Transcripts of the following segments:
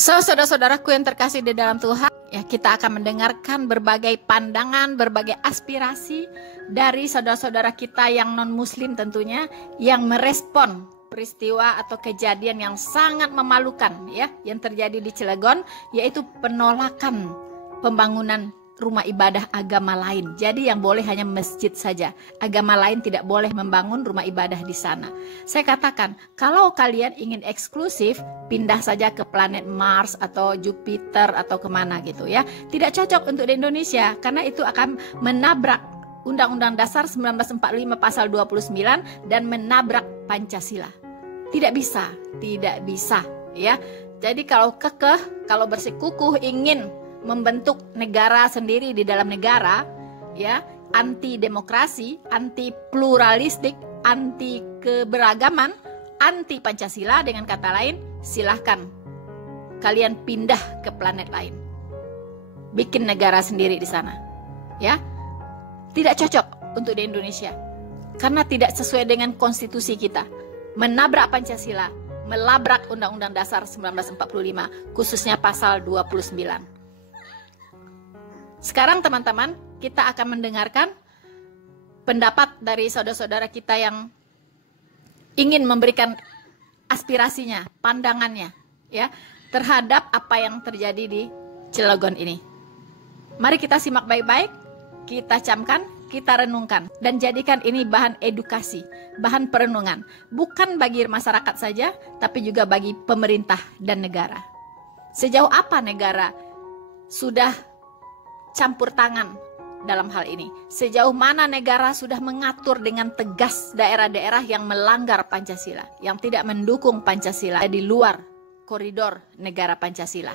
Saudara-saudaraku yang terkasih di dalam Tuhan, ya, kita akan mendengarkan berbagai pandangan, berbagai aspirasi dari saudara-saudara kita yang non-muslim tentunya, yang merespon peristiwa atau kejadian yang sangat memalukan, ya, yang terjadi di Cilegon, yaitu penolakan pembangunan rumah ibadah agama lain. Jadi yang boleh hanya masjid saja. Agama lain tidak boleh membangun rumah ibadah di sana. Saya katakan, kalau kalian ingin eksklusif, pindah saja ke planet Mars atau Jupiter atau kemana gitu ya. Tidak cocok untuk di Indonesia, karena itu akan menabrak Undang-Undang Dasar 1945 pasal 29 dan menabrak Pancasila. Tidak bisa ya. Jadi kalau kekeh, kalau bersikukuh ingin membentuk negara sendiri di dalam negara, ya, anti demokrasi, anti pluralistik, anti keberagaman, anti Pancasila, dengan kata lain, silahkan kalian pindah ke planet lain, bikin negara sendiri di sana, ya. Tidak cocok untuk di Indonesia karena tidak sesuai dengan konstitusi kita, menabrak Pancasila, melabrak Undang-Undang Dasar 1945, khususnya pasal 29. Sekarang teman-teman, kita akan mendengarkan pendapat dari saudara-saudara kita yang ingin memberikan aspirasinya, pandangannya, ya, terhadap apa yang terjadi di Cilegon ini. Mari kita simak baik-baik, kita camkan, kita renungkan, dan jadikan ini bahan edukasi, bahan perenungan, bukan bagi masyarakat saja, tapi juga bagi pemerintah dan negara. Sejauh apa negara sudah campur tangan dalam hal ini? Sejauh mana negara sudah mengatur dengan tegas daerah-daerah yang melanggar Pancasila, yang tidak mendukung Pancasila di luar koridor negara Pancasila?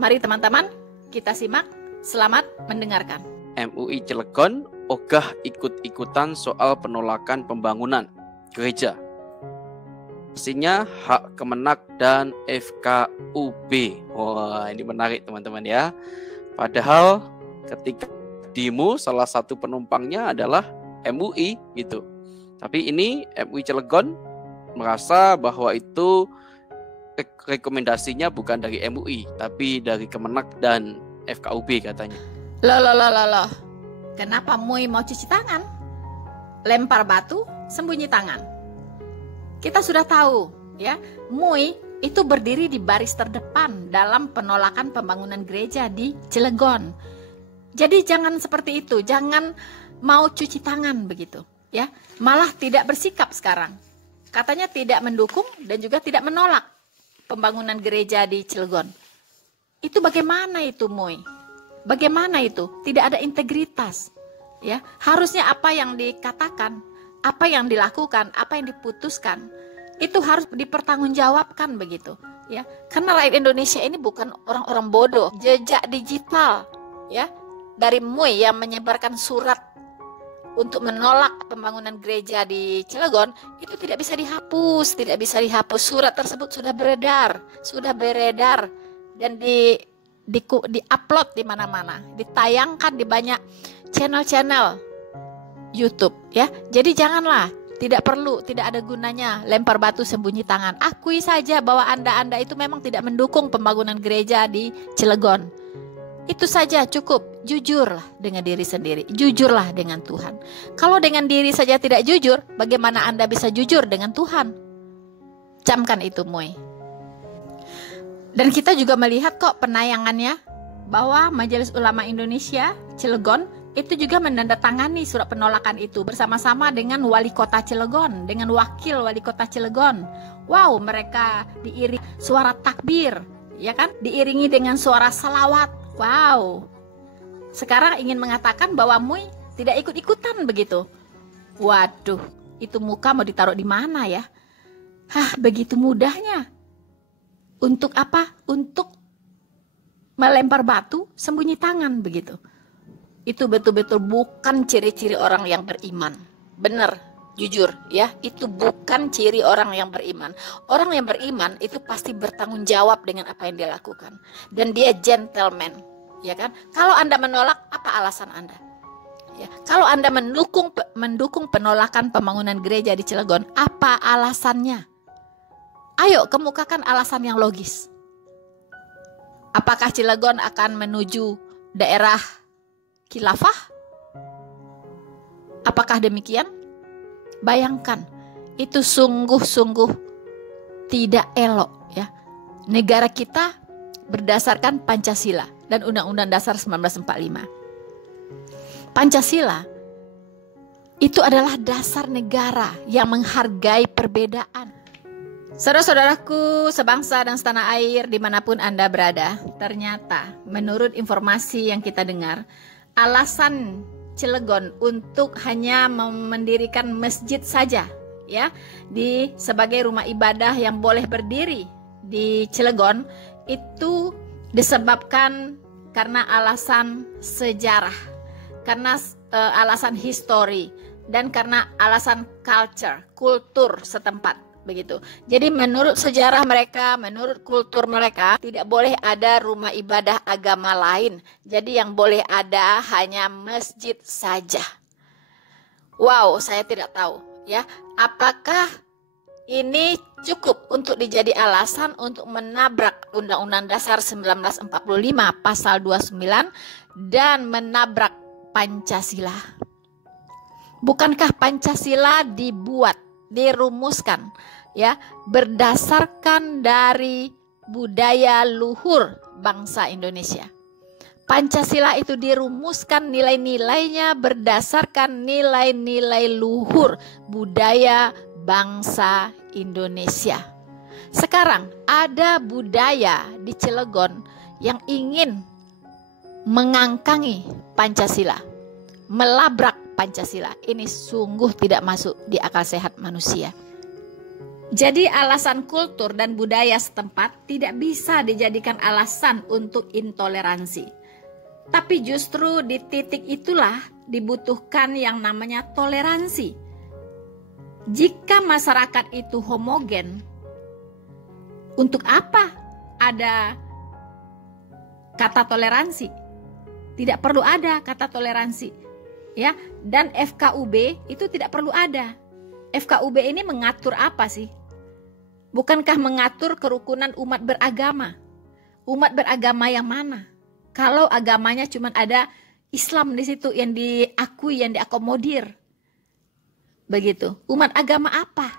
Mari teman-teman, kita simak. Selamat mendengarkan. MUI Cilegon ogah ikut-ikutan soal penolakan pembangunan gereja. Pastinya hak Kemenak dan FKUB. Wah, ini menarik teman-teman ya. Padahal ketika demo salah satu penumpangnya adalah MUI gitu. Tapi ini MUI Cilegon merasa bahwa itu rekomendasinya bukan dari MUI, tapi dari Kemenak dan FKUB katanya. Loh. Kenapa MUI mau cuci tangan? Lempar batu, sembunyi tangan. Kita sudah tahu, ya, MUI itu berdiri di baris terdepan dalam penolakan pembangunan gereja di Cilegon. Jadi jangan seperti itu, jangan mau cuci tangan begitu, ya. Malah tidak bersikap sekarang. Katanya tidak mendukung dan juga tidak menolak pembangunan gereja di Cilegon. Itu bagaimana itu, MUI? Bagaimana itu? Tidak ada integritas, ya. Harusnya apa yang dikatakan, apa yang dilakukan, apa yang diputuskan, itu harus dipertanggungjawabkan begitu, ya. Karena rakyat Indonesia ini bukan orang-orang bodoh. Jejak digital, ya, dari MUI yang menyebarkan surat untuk menolak pembangunan gereja di Cilegon itu tidak bisa dihapus, Surat tersebut sudah beredar dan di-upload di mana-mana, ditayangkan di banyak channel-channel YouTube, ya. Jadi janganlah, tidak perlu, tidak ada gunanya lempar batu sembunyi tangan. Akui saja bahwa Anda itu memang tidak mendukung pembangunan gereja di Cilegon. Itu saja cukup. Jujurlah dengan diri sendiri, jujurlah dengan Tuhan. Kalau dengan diri saja tidak jujur, bagaimana Anda bisa jujur dengan Tuhan? Camkan itu, MUI. Dan kita juga melihat kok penayangannya bahwa Majelis Ulama Indonesia Cilegon itu juga menandatangani surat penolakan itu bersama-sama dengan wali kota Cilegon, dengan wakil wali kota Cilegon. Wow, mereka diiringi suara takbir, ya kan? Diiringi dengan suara salawat. Wow. Sekarang ingin mengatakan bahwa MUI tidak ikut-ikutan begitu. Waduh, itu muka mau ditaruh di mana ya? Begitu mudahnya. Untuk apa? Untuk melempar batu, sembunyi tangan begitu. Itu betul-betul bukan ciri-ciri orang yang beriman. Benar, jujur ya, itu bukan ciri orang yang beriman. Orang yang beriman itu pasti bertanggung jawab dengan apa yang dia lakukan. Dan dia gentleman, ya kan? Kalau Anda menolak, apa alasan Anda? Ya, kalau Anda mendukung penolakan pembangunan gereja di Cilegon, apa alasannya? Ayo kemukakan alasan yang logis. Apakah Cilegon akan menuju daerah khilafah? Apakah demikian? Bayangkan, itu sungguh-sungguh tidak elok ya. Negara kita berdasarkan Pancasila dan Undang-Undang Dasar 1945. Pancasila itu adalah dasar negara yang menghargai perbedaan. Saudara-saudaraku sebangsa dan setanah air dimanapun Anda berada, ternyata menurut informasi yang kita dengar, alasan Cilegon untuk hanya mendirikan masjid saja ya di sebagai rumah ibadah yang boleh berdiri di Cilegon itu disebabkan karena alasan sejarah, karena alasan histori, dan karena alasan kultur setempat. Begitu. Jadi menurut sejarah mereka, menurut kultur mereka, tidak boleh ada rumah ibadah agama lain. Jadi yang boleh ada hanya masjid saja. Wow, saya tidak tahu ya. Apakah ini cukup untuk dijadi alasan untuk menabrak Undang-Undang Dasar 1945 pasal 29 dan menabrak Pancasila? Bukankah Pancasila dirumuskan ya berdasarkan dari budaya luhur bangsa Indonesia. Pancasila itu dirumuskan nilai-nilainya berdasarkan nilai-nilai luhur budaya bangsa Indonesia. Sekarang ada budaya di Cilegon yang ingin mengangkangi Pancasila, melabrak Pancasila. Ini sungguh tidak masuk di akal sehat manusia. Jadi alasan kultur dan budaya setempat tidak bisa dijadikan alasan untuk intoleransi. Tapi justru di titik itulah dibutuhkan yang namanya toleransi. Jika masyarakat itu homogen, untuk apa ada kata toleransi? Tidak perlu ada kata toleransi. Ya, dan FKUB itu tidak perlu ada. FKUB ini mengatur apa sih? Bukankah mengatur kerukunan umat beragama? Umat beragama yang mana? Kalau agamanya cuma ada Islam di situ yang diakui, yang diakomodir. Begitu. Umat agama apa?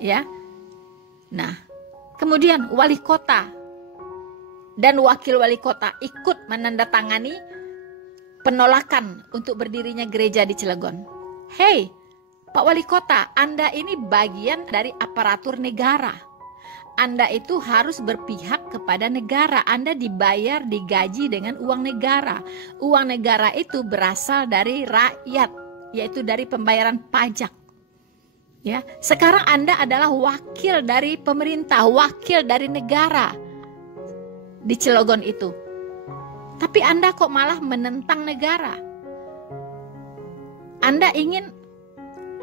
Ya. Nah, kemudian wali kota dan wakil wali kota ikut menandatangani penolakan untuk berdirinya gereja di Cilegon. Hei, Pak Wali Kota, Anda ini bagian dari aparatur negara. Anda itu harus berpihak kepada negara. Anda dibayar, digaji dengan uang negara. Uang negara itu berasal dari rakyat, yaitu dari pembayaran pajak. Ya, sekarang Anda adalah wakil dari pemerintah, wakil dari negara di Cilegon itu. Tapi Anda kok malah menentang negara? Anda ingin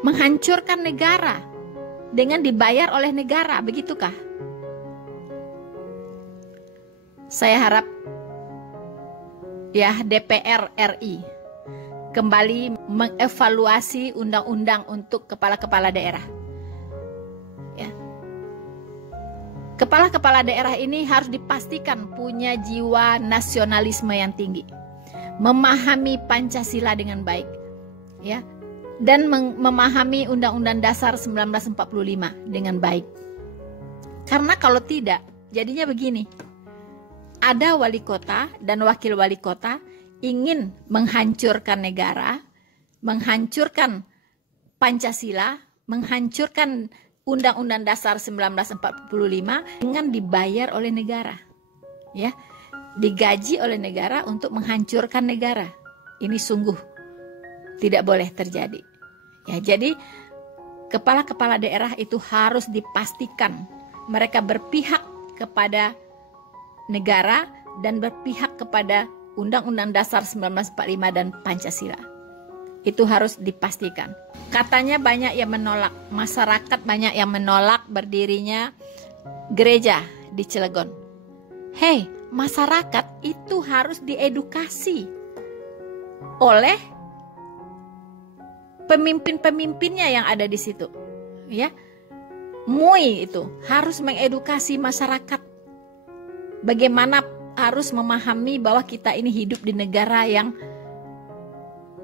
menghancurkan negara dengan dibayar oleh negara, begitukah? Saya harap ya DPR RI kembali mengevaluasi undang-undang untuk kepala-kepala daerah. Ya. Kepala-kepala daerah ini harus dipastikan punya jiwa nasionalisme yang tinggi, memahami Pancasila dengan baik, ya, dan memahami Undang-Undang Dasar 1945 dengan baik. Karena kalau tidak, jadinya begini. Ada wali kota dan wakil wali kota ingin menghancurkan negara, menghancurkan Pancasila, menghancurkan Undang-Undang Dasar 1945 dengan dibayar oleh negara. Ya, digaji oleh negara untuk menghancurkan negara. Ini sungguh tidak boleh terjadi. Ya, jadi kepala-kepala daerah itu harus dipastikan mereka berpihak kepada negara dan berpihak kepada Undang-Undang Dasar 1945 dan Pancasila. Itu harus dipastikan. Katanya banyak yang menolak, masyarakat banyak yang menolak berdirinya gereja di Cilegon. Hei, masyarakat itu harus diedukasi oleh pemimpin-pemimpinnya yang ada di situ. Ya, MUI itu harus mengedukasi masyarakat bagaimana harus memahami bahwa kita ini hidup di negara yang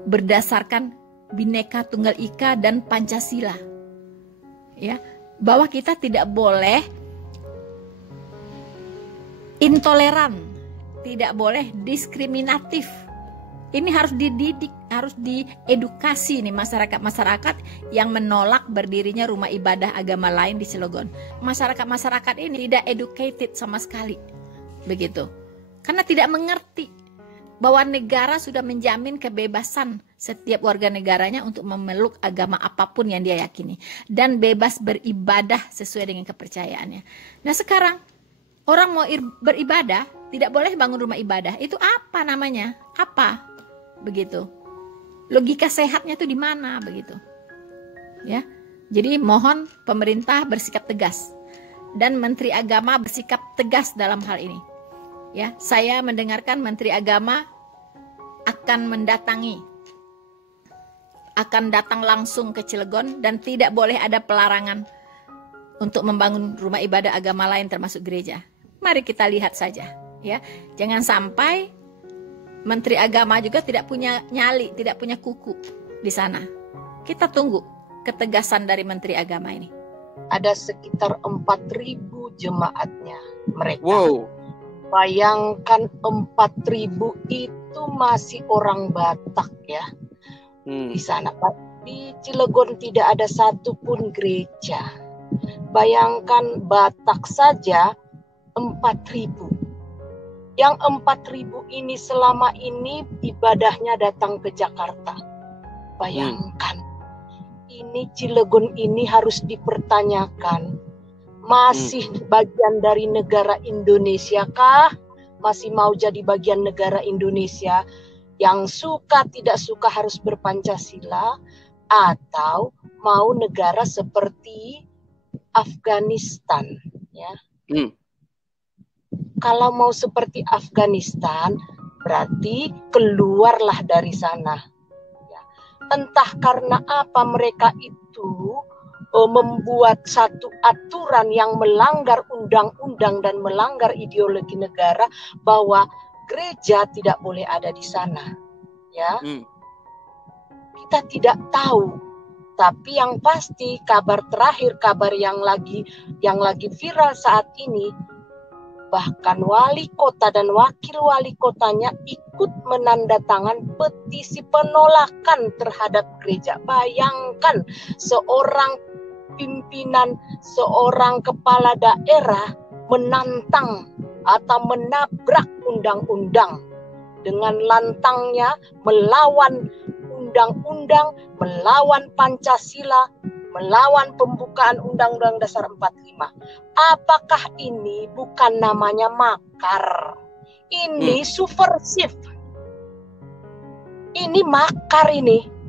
berdasarkan Bhinneka Tunggal Ika dan Pancasila. Ya, bahwa kita tidak boleh intoleran, tidak boleh diskriminatif. Ini harus dididik, harus diedukasi nih masyarakat-masyarakat yang menolak berdirinya rumah ibadah agama lain di Cilegon. Masyarakat-masyarakat ini tidak educated sama sekali. Begitu. Karena tidak mengerti bahwa negara sudah menjamin kebebasan setiap warga negaranya untuk memeluk agama apapun yang dia yakini. Dan bebas beribadah sesuai dengan kepercayaannya. Nah sekarang, orang mau beribadah, tidak boleh bangun rumah ibadah. Itu apa namanya? Apa? Begitu. Logika sehatnya itu di mana? Begitu. Ya. Jadi mohon pemerintah bersikap tegas. Dan Menteri Agama bersikap tegas dalam hal ini. Ya, saya mendengarkan Menteri Agama akan datang langsung ke Cilegon dan tidak boleh ada pelarangan untuk membangun rumah ibadah agama lain termasuk gereja. Mari kita lihat saja, ya. Jangan sampai Menteri Agama juga tidak punya nyali, tidak punya kuku di sana. Kita tunggu ketegasan dari Menteri Agama ini. Ada sekitar 4.000 jemaatnya mereka. Wow. Bayangkan 4.000 itu masih orang Batak ya. Di sana. Di Cilegon tidak ada satupun gereja. Bayangkan Batak saja 4.000. Yang 4.000 ini selama ini ibadahnya datang ke Jakarta. Bayangkan. Ini Cilegon ini harus dipertanyakan. Masih bagian dari negara Indonesia kah? Masih mau jadi bagian negara Indonesia yang suka tidak suka harus berpancasila, atau mau negara seperti Afghanistan ya? Kalau mau seperti Afghanistan berarti keluarlah dari sana ya. Entah karena apa mereka itu membuat satu aturan yang melanggar undang-undang dan melanggar ideologi negara bahwa gereja tidak boleh ada di sana, ya. Kita tidak tahu, tapi yang pasti kabar terakhir, kabar yang lagi viral saat ini, bahkan wali kota dan wakil wali kotanya ikut menandatangan petisi penolakan terhadap gereja. Bayangkan seorang pimpinan, seorang kepala daerah menantang atau menabrak undang-undang dengan lantangnya, melawan undang-undang, melawan Pancasila, melawan pembukaan Undang-Undang Dasar 45. Apakah ini bukan namanya makar? Ini subversif. Ini makar ini.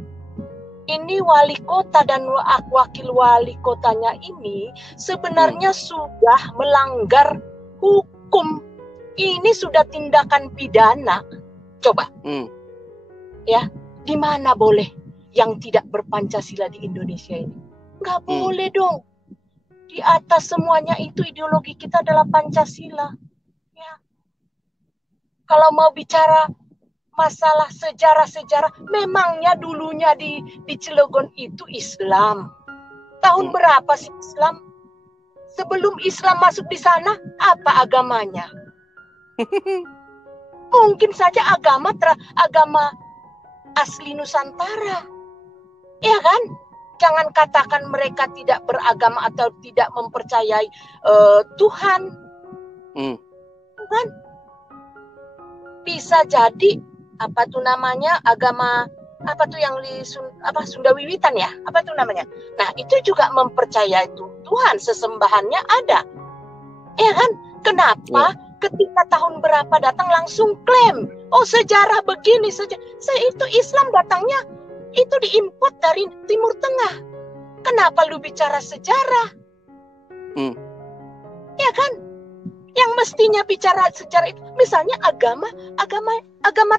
Ini wali kota dan wakil wali kotanya ini sebenarnya sudah melanggar hukum. Ini sudah tindakan pidana. Coba. Ya, di mana boleh yang tidak berpancasila di Indonesia ini? Nggak boleh dong. Di atas semuanya itu ideologi kita adalah Pancasila. Ya. Kalau mau bicara masalah sejarah-sejarah, memangnya dulunya di Cilegon itu Islam. Tahun berapa sih Islam? Sebelum Islam masuk di sana, apa agamanya? Mungkin saja agama asli Nusantara. Ya kan? Jangan katakan mereka tidak beragama atau tidak mempercayai Tuhan. Kan? Bisa jadi apa tuh namanya agama apa tuh yang di Sunda Wiwitan ya, apa tuh namanya? Nah itu juga mempercayai Tuhan, sesembahannya ada, ya kan? Kenapa ketika tahun berapa datang langsung klaim, oh sejarah begini saja, itu Islam datangnya itu diimport dari Timur Tengah, kenapa lu bicara sejarah? Ya kan? Yang mestinya bicara sejarah itu, misalnya agama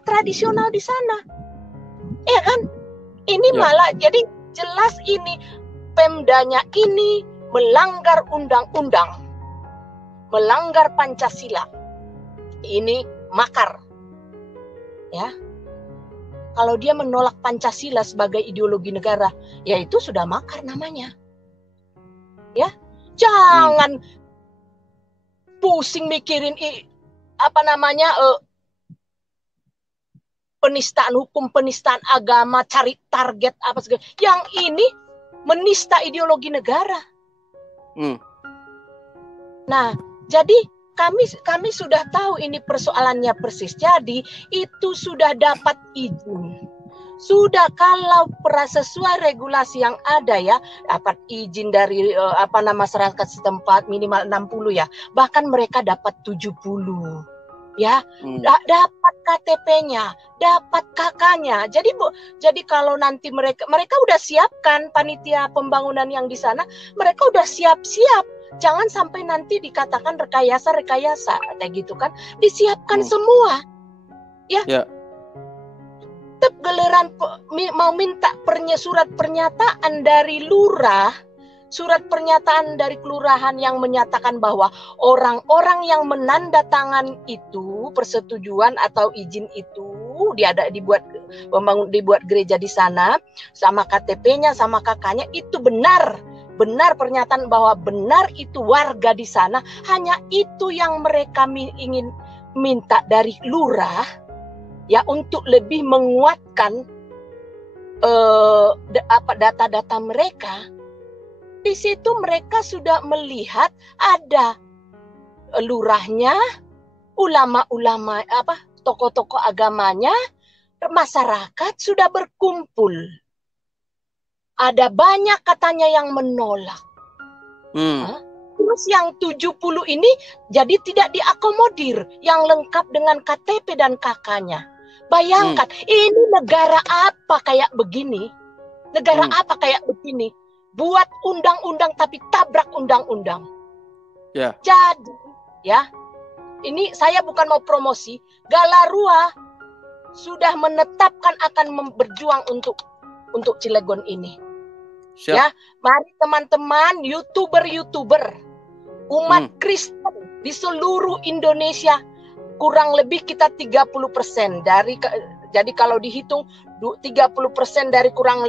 tradisional di sana, ya kan? Ini malah jadi jelas ini Pemdanya ini melanggar undang-undang, melanggar Pancasila, ini makar. Ya. Kalau dia menolak Pancasila sebagai ideologi negara, ya itu sudah makar namanya. Ya. Jangan pusing mikirin penistaan hukum, penistaan agama, cari target apa segala. Yang ini menista ideologi negara. Nah, jadi kami sudah tahu ini persoalannya persis. Jadi itu sudah dapat izin. Sudah kalau sesuai regulasi yang ada ya, dapat izin dari masyarakat setempat minimal 60 ya. Bahkan mereka dapat 70. Ya, dapat KTP-nya, dapat KK-nya. Jadi kalau nanti mereka udah siapkan panitia pembangunan yang di sana, mereka udah siap-siap. Jangan sampai nanti dikatakan rekayasa kayak gitu kan. Disiapkan semua. Ya. Tetap giliran mau minta surat pernyataan dari lurah, surat pernyataan dari kelurahan yang menyatakan bahwa orang-orang yang menandatangan itu persetujuan atau izin itu dibuat gereja di sana sama KTP-nya sama KK-nya itu benar pernyataan bahwa benar itu warga di sana, hanya itu yang mereka ingin minta dari lurah ya untuk lebih menguatkan data-data mereka. Di situ mereka sudah melihat ada lurahnya, ulama-ulama tokoh-tokoh agamanya, masyarakat sudah berkumpul. Ada banyak katanya yang menolak. Terus yang 70 ini jadi tidak diakomodir yang lengkap dengan KTP dan KK-nya. Bayangkan, ini negara apa kayak begini? Negara apa kayak begini? Buat undang-undang tapi tabrak undang-undang. Ya. Jadi, ya, ini saya bukan mau promosi. Galarua sudah menetapkan akan berjuang untuk Cilegon ini. Siap. Ya, mari teman-teman, youtuber, umat Kristen di seluruh Indonesia kurang lebih kita 30% jadi kalau dihitung 30% dari kurang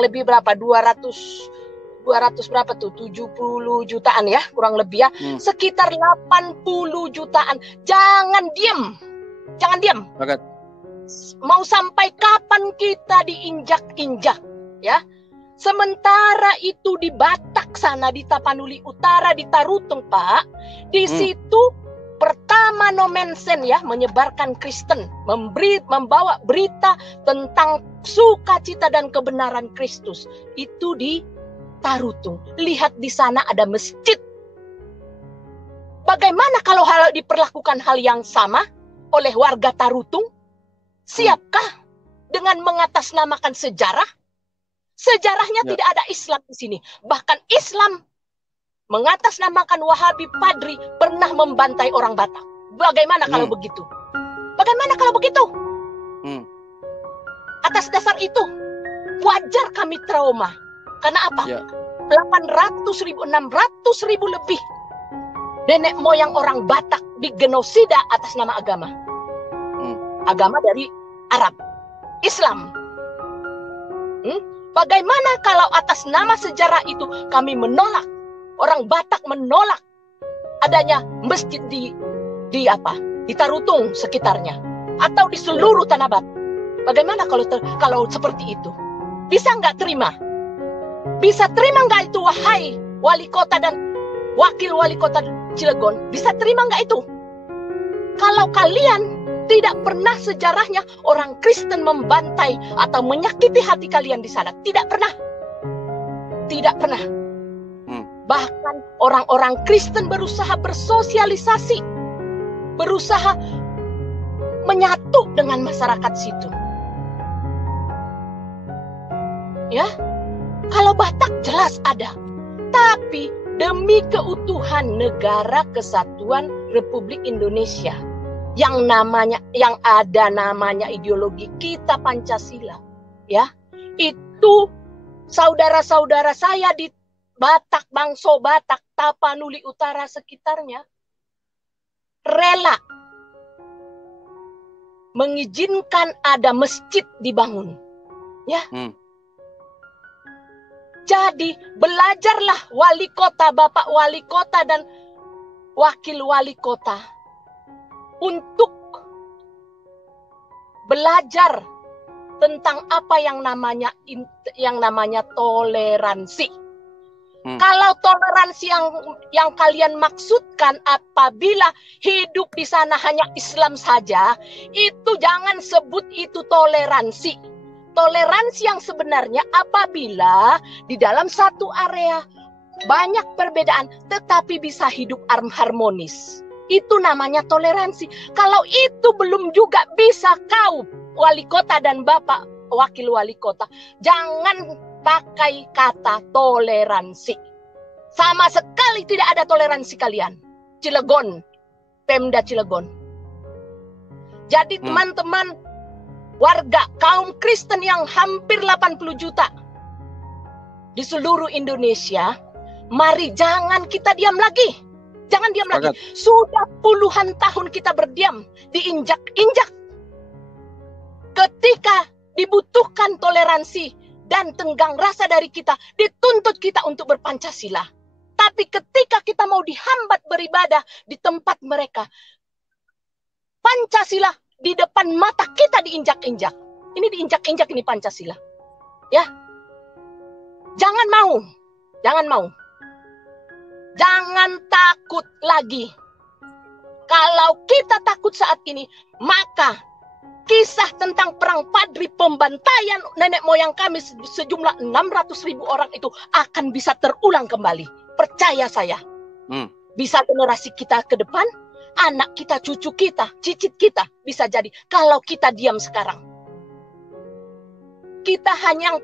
lebih berapa 200 berapa tuh 70 jutaan ya kurang lebih ya sekitar 80 jutaan. Jangan diem Bagat. Mau sampai kapan kita diinjak-injak ya. Sementara itu di Batak sana, di Tapanuli Utara, di Tarutung Pak, di situ pertama nomensen ya, menyebarkan Kristen, membawa berita tentang sukacita dan kebenaran Kristus. Itu di Tarutung. Lihat di sana ada masjid. Bagaimana kalau diperlakukan hal yang sama oleh warga Tarutung? Siapkah dengan mengatasnamakan sejarah? Sejarahnya tidak ada Islam di sini. Bahkan Islam mengatasnamakan Wahabi Padri pernah membantai orang Batak. Bagaimana kalau begitu? Bagaimana kalau begitu? Atas dasar itu, wajar kami trauma. Karena apa? 800 ribu, 600 ribu lebih nenek moyang orang Batak digenosida atas nama agama. Agama dari Arab, Islam. Bagaimana kalau atas nama sejarah itu kami menolak, orang Batak menolak adanya masjid di Tarutung sekitarnya atau di seluruh Tanah Batak? Bagaimana kalau seperti itu? Bisa nggak terima? Bisa terima nggak itu wahai wali kota dan wakil wali kota Cilegon? Bisa terima nggak itu? Kalau kalian tidak pernah sejarahnya orang Kristen membantai atau menyakiti hati kalian di sana. Tidak pernah. Tidak pernah. Bahkan orang-orang Kristen berusaha bersosialisasi. Berusaha menyatu dengan masyarakat situ. Ya. Kalau Batak jelas ada. Tapi demi keutuhan negara kesatuan Republik Indonesia. Yang ada namanya ideologi kita Pancasila, ya, itu saudara-saudara saya di Batak, Bangso Batak, Tapanuli Utara sekitarnya rela mengizinkan ada masjid dibangun. Ya. Jadi belajarlah wali kota, bapak wali kota dan wakil wali kota untuk belajar tentang apa yang namanya toleransi. Kalau toleransi yang kalian maksudkan apabila hidup di sana hanya Islam saja, itu jangan sebut itu toleransi. Toleransi yang sebenarnya apabila di dalam satu area banyak perbedaan tetapi bisa hidup harmonis. Itu namanya toleransi. Kalau itu belum juga bisa kau wali kota dan bapak wakil wali kota, jangan pakai kata toleransi. Sama sekali tidak ada toleransi kalian. Cilegon, Pemda Cilegon. Jadi teman-teman warga kaum Kristen yang hampir 80 juta di seluruh Indonesia, mari jangan kita diam lagi. Jangan diam lagi. Sudah puluhan tahun kita berdiam, diinjak-injak. Ketika dibutuhkan toleransi dan tenggang rasa dari kita, dituntut kita untuk berpancasila. Tapi ketika kita mau dihambat beribadah di tempat mereka, Pancasila di depan mata kita diinjak-injak. Ini diinjak-injak ini Pancasila. Ya. Jangan mau. Jangan mau. Jangan takut lagi. Kalau kita takut saat ini, maka kisah tentang perang Padri, pembantaian nenek moyang kami sejumlah 600.000 orang itu akan bisa terulang kembali. Percaya saya. Bisa generasi kita ke depan, anak kita, cucu kita, cicit kita bisa jadi kalau kita diam sekarang. Kita hanya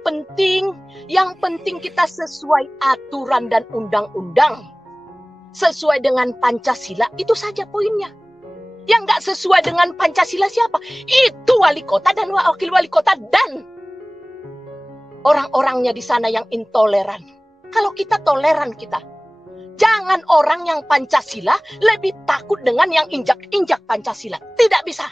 yang penting kita sesuai aturan dan undang-undang. Sesuai dengan Pancasila, itu saja poinnya. Yang nggak sesuai dengan Pancasila siapa? Itu wali kota dan wakil wali kota dan orang-orangnya di sana yang intoleran. Kalau kita toleran kita. Jangan orang yang Pancasila lebih takut dengan yang injak-injak Pancasila. Tidak bisa.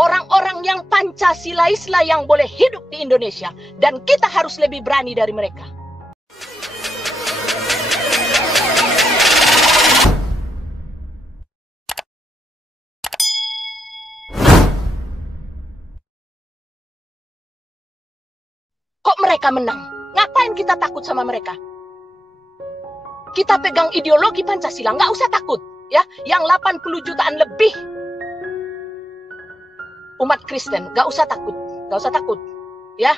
Orang-orang yang Pancasilais lah yang boleh hidup di Indonesia. Dan kita harus lebih berani dari mereka. Kok mereka menang? Ngapain kita takut sama mereka? Kita pegang ideologi Pancasila, nggak usah takut. Ya, yang 80 jutaan lebih umat Kristen, nggak usah takut. Nggak usah takut. Ya.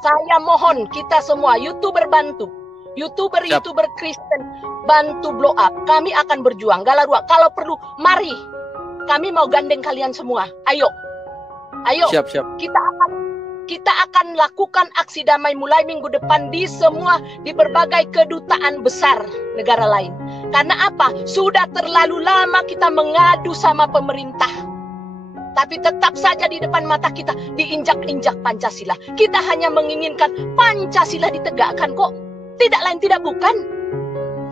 Saya mohon kita semua, YouTuber bantu. YouTuber Kristen, bantu blow up. Kami akan berjuang. Galarua, kalau perlu, mari. Kami mau gandeng kalian semua. Ayo. Siap. Kita akan lakukan aksi damai mulai minggu depan di berbagai kedutaan besar negara lain. Karena apa? Sudah terlalu lama kita mengadu sama pemerintah. Tapi tetap saja di depan mata kita diinjak-injak Pancasila. Kita hanya menginginkan Pancasila ditegakkan kok. Tidak lain tidak bukan.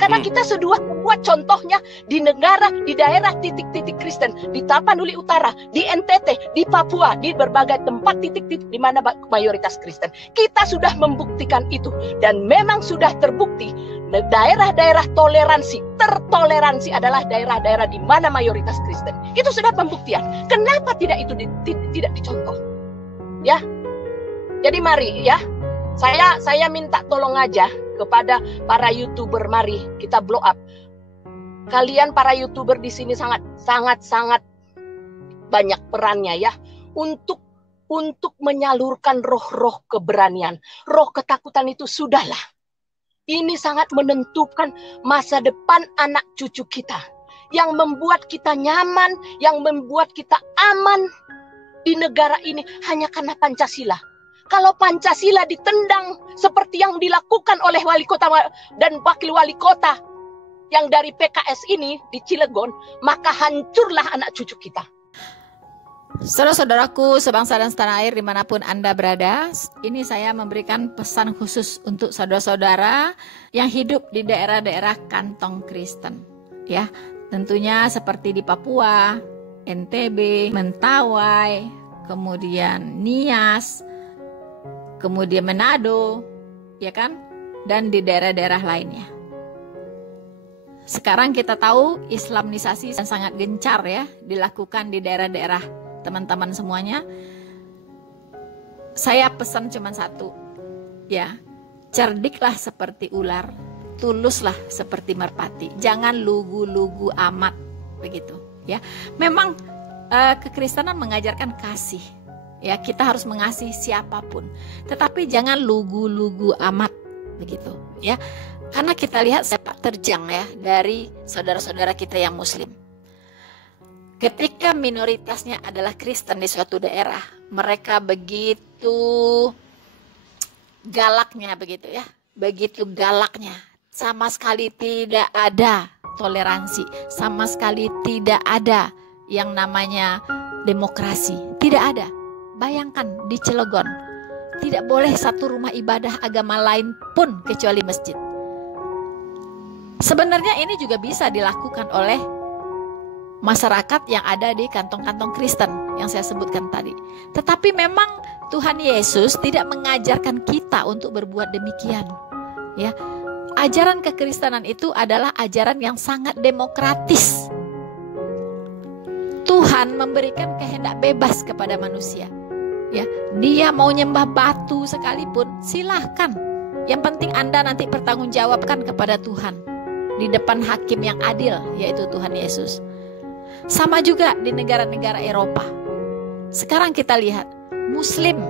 Karena kita sudah membuat contohnya di negara, di daerah titik-titik Kristen. Di Tapanuli Utara, di NTT, di Papua, di berbagai tempat titik-titik di mana mayoritas Kristen. Kita sudah membuktikan itu. Dan memang sudah terbukti daerah-daerah tertoleransi adalah daerah-daerah di mana mayoritas Kristen. Itu sudah pembuktian. Kenapa tidak itu tidak dicontoh? Ya. Jadi mari ya. Saya minta tolong aja kepada para YouTuber, mari kita blow up. Kalian para YouTuber di sini sangat banyak perannya ya untuk menyalurkan roh-roh keberanian, roh ketakutan itu sudahlah. Ini sangat menentukan masa depan anak cucu kita, yang membuat kita nyaman, yang membuat kita aman di negara ini hanya karena Pancasila. Kalau Pancasila ditendang seperti yang dilakukan oleh wali kota dan wakil wali kota yang dari PKS ini di Cilegon, maka hancurlah anak cucu kita. Saudara-saudaraku sebangsa dan setanah air dimanapun Anda berada, ini saya memberikan pesan khusus untuk saudara-saudara yang hidup di daerah-daerah kantong Kristen. Ya, tentunya seperti di Papua, NTB, Mentawai, kemudian Nias, kemudian Manado, ya kan? Dan di daerah-daerah lainnya. Sekarang kita tahu Islamisasi sangat gencar ya dilakukan di daerah-daerah teman-teman semuanya. Saya pesan cuma satu, ya, cerdiklah seperti ular, tuluslah seperti merpati, jangan lugu-lugu amat, begitu, ya. Memang kekristenan mengajarkan kasih, ya, kita harus mengasihi siapapun, tetapi jangan lugu-lugu amat, begitu, ya, karena kita lihat sepak terjang ya dari saudara-saudara kita yang Muslim. Ketika minoritasnya adalah Kristen di suatu daerah, mereka begitu galaknya, begitu ya, begitu galaknya, sama sekali tidak ada toleransi, sama sekali tidak ada yang namanya demokrasi, tidak ada. Bayangkan di Cilegon, tidak boleh satu rumah ibadah agama lain pun kecuali masjid. Sebenarnya ini juga bisa dilakukan oleh masyarakat yang ada di kantong-kantong Kristen yang saya sebutkan tadi. Tetapi memang Tuhan Yesus tidak mengajarkan kita untuk berbuat demikian. Ya, ajaran kekristenan itu adalah ajaran yang sangat demokratis. Tuhan memberikan kehendak bebas kepada manusia. Ya, dia mau nyembah batu sekalipun, silahkan. Yang penting Anda nanti pertanggungjawabkan kepada Tuhan di depan hakim yang adil, yaitu Tuhan Yesus. Sama juga di negara-negara Eropa. Sekarang kita lihat Muslim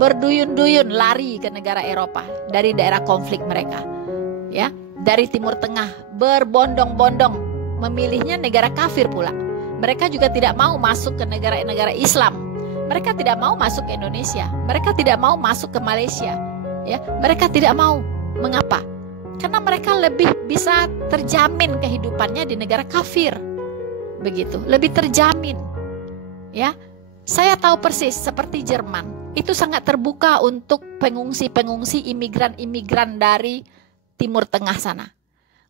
berduyun-duyun lari ke negara Eropa dari daerah konflik mereka, ya, dari Timur Tengah berbondong-bondong memilihnya negara kafir pula. Mereka juga tidak mau masuk ke negara-negara Islam. Mereka tidak mau masuk ke Indonesia. Mereka tidak mau masuk ke Malaysia. Ya, mereka tidak mau. Mengapa? Karena mereka lebih bisa terjamin kehidupannya di negara kafir. Begitu, lebih terjamin. Ya, saya tahu persis seperti Jerman. Itu sangat terbuka untuk pengungsi-pengungsi, imigran-imigran dari Timur Tengah sana.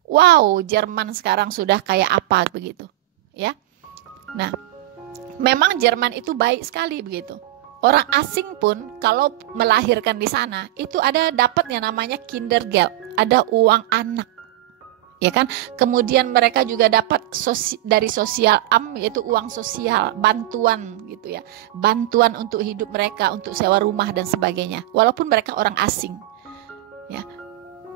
Wow, Jerman sekarang sudah kayak apa begitu, ya. Nah, memang Jerman itu baik sekali begitu. Orang asing pun kalau melahirkan di sana itu ada dapat yang namanya Kindergeld, ada uang anak, ya kan? Kemudian mereka juga dapat dari sosial yaitu uang sosial, bantuan gitu ya, bantuan untuk hidup mereka, untuk sewa rumah dan sebagainya. Walaupun mereka orang asing, ya,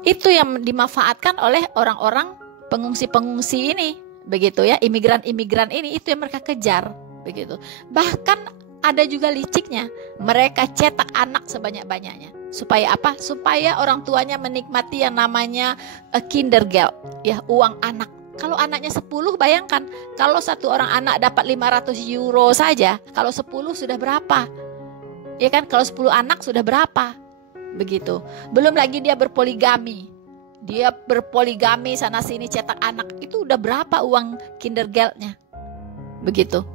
itu yang dimanfaatkan oleh orang-orang pengungsi-pengungsi ini. Begitu ya, imigran-imigran ini itu yang mereka kejar, begitu. Bahkan ada juga liciknya, mereka cetak anak sebanyak-banyaknya. Supaya apa? Supaya orang tuanya menikmati yang namanya Kindergeld, ya, uang anak. Kalau anaknya 10, bayangkan, kalau satu orang anak dapat 500 euro saja, kalau 10 sudah berapa? Ya kan, kalau 10 anak sudah berapa? Begitu. Belum lagi dia berpoligami. Dia berpoligami sana sini cetak anak, itu udah berapa uang Kindergeldnya, begitu.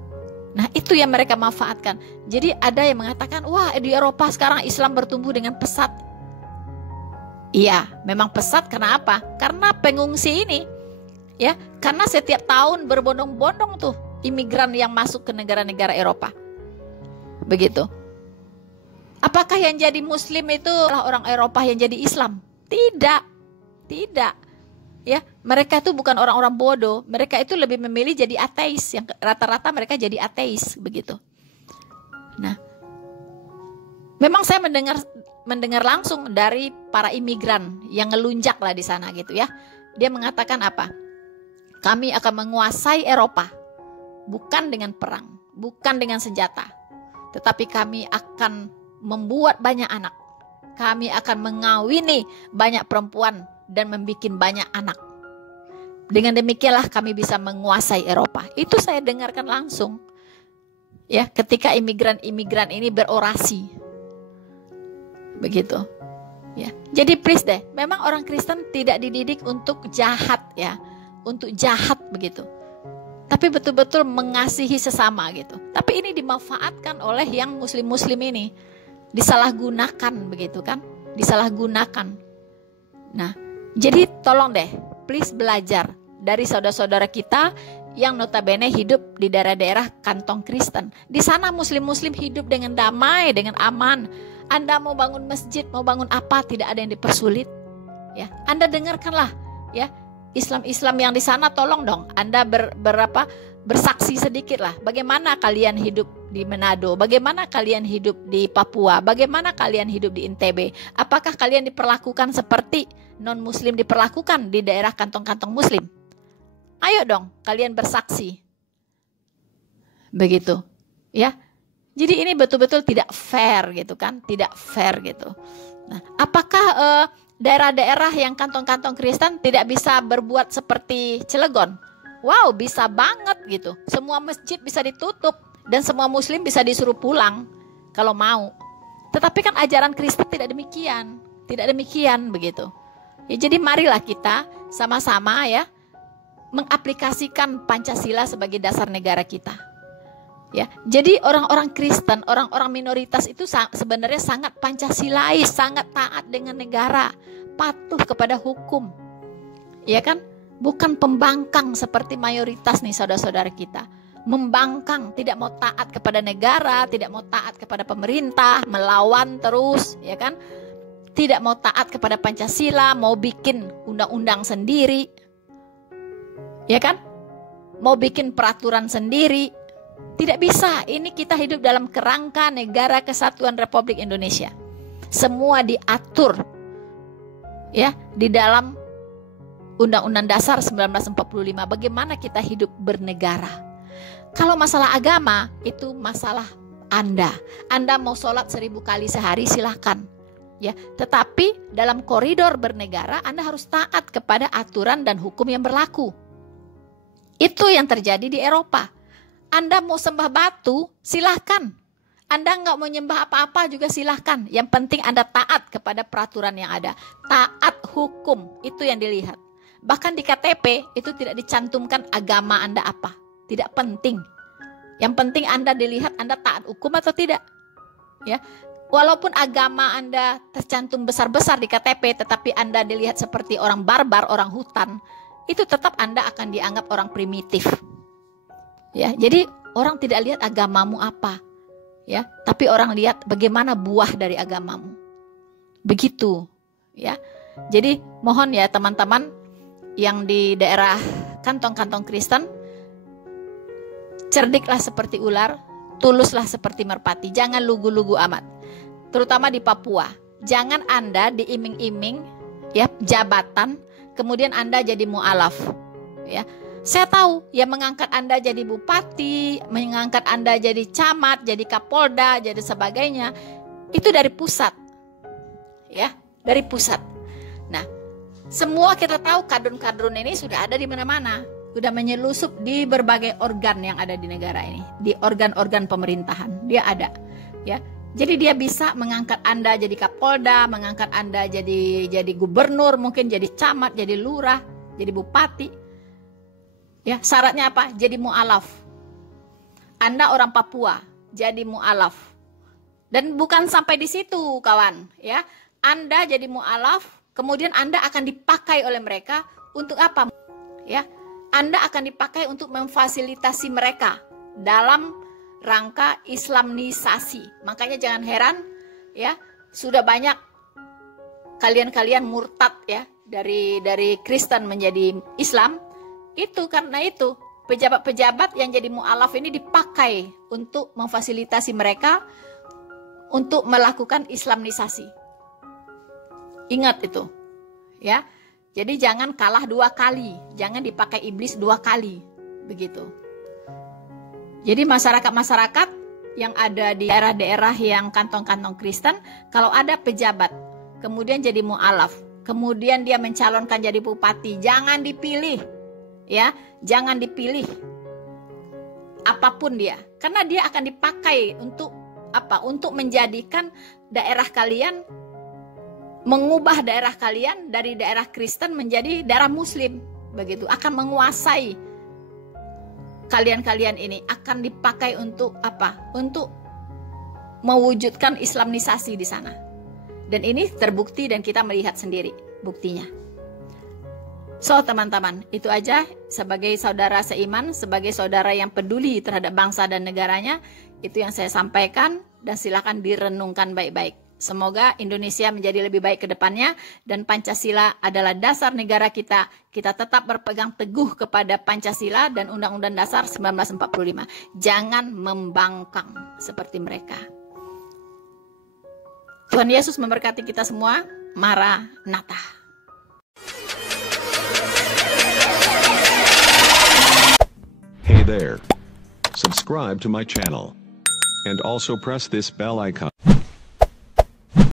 Nah, itu yang mereka manfaatkan. Jadi ada yang mengatakan, wah, di Eropa sekarang Islam bertumbuh dengan pesat. Iya, memang pesat. Karena apa? Karena pengungsi ini, ya, karena setiap tahun berbondong-bondong tuh imigran yang masuk ke negara-negara Eropa, begitu. Apakah yang jadi Muslim itu orang Eropa yang jadi Islam? Tidak. Tidak, ya, mereka itu bukan orang-orang bodoh. Mereka itu lebih memilih jadi ateis. Yang rata-rata mereka jadi ateis, begitu. Nah, memang saya mendengar langsung dari para imigran yang ngelunjak lah di sana, gitu ya. Dia mengatakan apa? Kami akan menguasai Eropa, bukan dengan perang, bukan dengan senjata, tetapi kami akan membuat banyak anak. Kami akan mengawini banyak perempuan dan membuat banyak anak. Dengan demikianlah kami bisa menguasai Eropa. Itu saya dengarkan langsung, ya, ketika imigran-imigran ini berorasi, begitu, ya. Jadi please deh, memang orang Kristen tidak dididik untuk jahat, ya, untuk jahat begitu, tapi betul-betul mengasihi sesama gitu. Tapi ini dimanfaatkan oleh yang muslim-muslim ini, disalahgunakan begitu kan, disalahgunakan. Nah, jadi tolong deh, please belajar dari saudara-saudara kita yang notabene hidup di daerah-daerah kantong Kristen. Di sana muslim-muslim hidup dengan damai, dengan aman. Anda mau bangun masjid, mau bangun apa, tidak ada yang dipersulit. Ya, Anda dengarkanlah, ya, Islam-Islam yang di sana, tolong dong Anda bersaksi sedikit lah. Bagaimana kalian hidup di Manado? Bagaimana kalian hidup di Papua? Bagaimana kalian hidup di Entebbe? Apakah kalian diperlakukan seperti non-muslim diperlakukan di daerah kantong-kantong muslim? Ayo dong kalian bersaksi. Begitu, ya. Jadi ini betul-betul tidak fair gitu kan, tidak fair gitu. Nah, apakah daerah-daerah yang kantong-kantong Kristen tidak bisa berbuat seperti Cilegon? Wow, bisa banget gitu. Semua masjid bisa ditutup dan semua muslim bisa disuruh pulang kalau mau. Tetapi kan ajaran Kristen tidak demikian. Tidak demikian begitu. Ya, jadi marilah kita sama-sama ya mengaplikasikan Pancasila sebagai dasar negara kita. Ya, jadi orang-orang Kristen, orang-orang minoritas itu sebenarnya sangat Pancasilais, sangat taat dengan negara, patuh kepada hukum. Ya kan? Bukan pembangkang seperti mayoritas nih saudara-saudara kita. Membangkang, tidak mau taat kepada negara, tidak mau taat kepada pemerintah, melawan terus, ya kan? Tidak mau taat kepada Pancasila, mau bikin undang-undang sendiri. Ya kan? Mau bikin peraturan sendiri. Tidak bisa. Ini kita hidup dalam kerangka Negara Kesatuan Republik Indonesia. Semua diatur ya di dalam Undang-Undang Dasar 1945. Bagaimana kita hidup bernegara. Kalau masalah agama itu masalah Anda. Anda mau sholat 1000 kali sehari silahkan. Ya, tetapi dalam koridor bernegara Anda harus taat kepada aturan dan hukum yang berlaku. Itu yang terjadi di Eropa. Anda mau sembah batu, silahkan. Anda nggak mau nyembah apa-apa juga silahkan. Yang penting Anda taat kepada peraturan yang ada. Taat hukum, itu yang dilihat. Bahkan di KTP itu tidak dicantumkan agama Anda apa. Tidak penting. Yang penting Anda dilihat Anda taat hukum atau tidak. Ya, walaupun agama Anda tercantum besar-besar di KTP, tetapi Anda dilihat seperti orang barbar, orang hutan, itu tetap Anda akan dianggap orang primitif. Ya, jadi orang tidak lihat agamamu apa, ya, tapi orang lihat bagaimana buah dari agamamu. Begitu, ya. Jadi mohon ya teman-teman yang di daerah kantong-kantong Kristen, cerdiklah seperti ular, tuluslah seperti merpati, jangan lugu-lugu amat. Terutama di Papua, jangan Anda diiming-iming ya jabatan, kemudian Anda jadi mu'alaf, ya. Saya tahu yang mengangkat Anda jadi bupati, mengangkat Anda jadi camat, jadi kapolda, jadi sebagainya, itu dari pusat. Ya, dari pusat. Nah, semua kita tahu kadrun-kadrun ini sudah ada di mana-mana, sudah menyelusup di berbagai organ yang ada di negara ini, di organ-organ pemerintahan. Dia ada, ya. Jadi dia bisa mengangkat Anda jadi kapolda, mengangkat Anda jadi gubernur, mungkin jadi camat, jadi lurah, jadi bupati. Ya, syaratnya apa? Jadi mu'alaf. Anda orang Papua, jadi mu'alaf. Dan bukan sampai di situ, kawan, ya. Anda jadi mu'alaf, kemudian Anda akan dipakai oleh mereka untuk apa? Ya. Anda akan dipakai untuk memfasilitasi mereka dalam rangka Islamisasi. Makanya jangan heran, ya, sudah banyak kalian-kalian murtad ya dari Kristen menjadi Islam. Itu karena itu pejabat-pejabat yang jadi mu'alaf ini dipakai untuk memfasilitasi mereka untuk melakukan Islamisasi. Ingat itu, ya. Jadi jangan kalah 2 kali, jangan dipakai iblis 2 kali, begitu. Jadi masyarakat-masyarakat yang ada di daerah-daerah yang kantong-kantong Kristen, kalau ada pejabat kemudian jadi mu'alaf, kemudian dia mencalonkan jadi bupati, jangan dipilih. Ya, jangan dipilih apapun dia, karena dia akan dipakai untuk apa? Untuk menjadikan daerah kalian, mengubah daerah kalian dari daerah Kristen menjadi daerah Muslim, begitu. Akan menguasai kalian-kalian ini, akan dipakai untuk apa? Untuk mewujudkan Islamisasi di sana. Dan ini terbukti dan kita melihat sendiri buktinya. So teman-teman, itu aja sebagai saudara seiman, sebagai saudara yang peduli terhadap bangsa dan negaranya, itu yang saya sampaikan dan silakan direnungkan baik-baik. Semoga Indonesia menjadi lebih baik ke depannya dan Pancasila adalah dasar negara kita. Kita tetap berpegang teguh kepada Pancasila dan Undang-Undang Dasar 1945. Jangan membangkang seperti mereka. Tuhan Yesus memberkati kita semua. Maranatha. Hey there. Subscribe to my channel. And also press this bell icon.